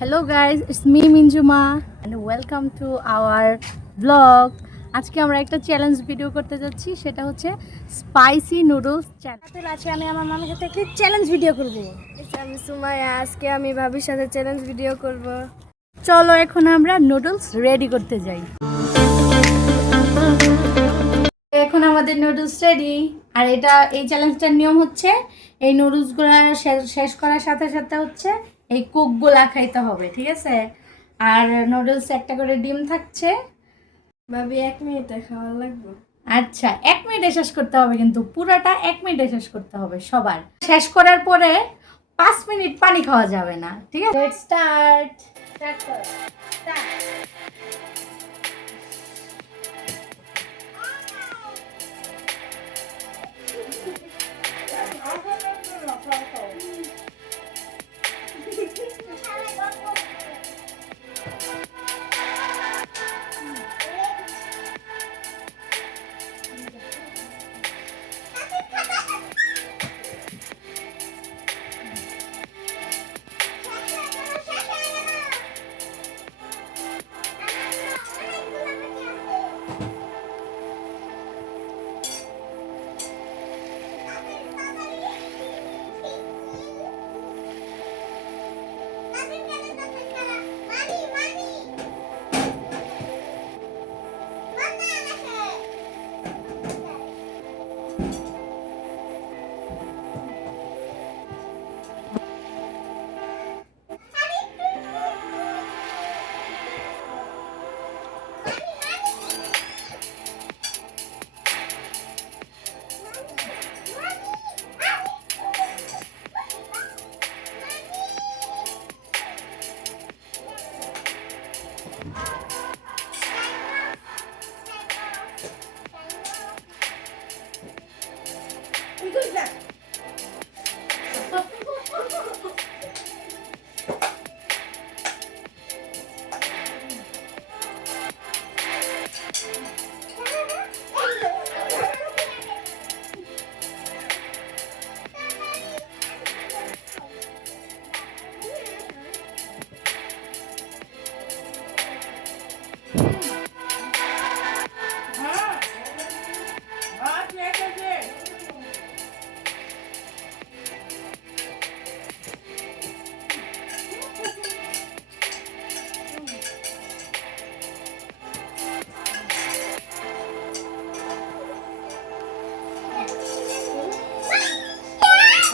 Hello guys, it's me Minjuma and welcome to our vlog. আজকে আমরা একটা challenge video করতে যাচ্ছি, সেটা হচ্ছে স্পাইসি নুডলস চ্যালেঞ্জ। আজকে আমি আমার মামার সাথে একটা চ্যালেঞ্জ ভিডিও করব। আমি সুমাইয়া, আজকে আমি ভাবির সাথে চ্যালেঞ্জ ভিডিও করব। চলো এখন আমরা নুডলস রেডি করতে যাই। এখন আমাদের নুডলস রেডি। আর এই চ্যালেঞ্জটার নিয়ম হচ্ছে এই নুডলসগুলো শেষ করার সাথে সাথে হচ্ছে এই কোকগুলা খাইতে হবে, ঠিক আছে? আর নুডলস একটা করে ডিম থাকছে। ভাবি 1 মিনিটে খাওয়া লাগবে। আচ্ছা, 1 মিনিটে শেষ করতে হবে, কিন্তু পুরোটা 1 মিনিটে শেষ করতে হবে সবার। শেষ করার পরে 5 মিনিট পানি খাওয়া যাবে না, ঠিক আছে? Let's start.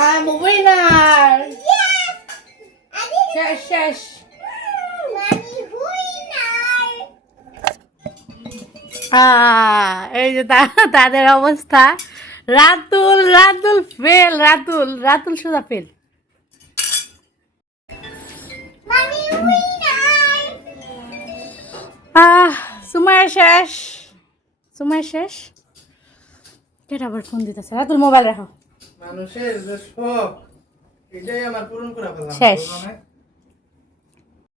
I'm a winner! Yes! Yes! এই যে তাদের অবস্থা। রাতুল ফেল, রাতুল সোজা ফেল। সুমাইয়া শেষ। কেটা আবার ফোন দিতেছে। রাতুল মোবাইল রাখো। মানুষের যে শখ এটাই আমার পূরণ করা ফেললাম। শেষ।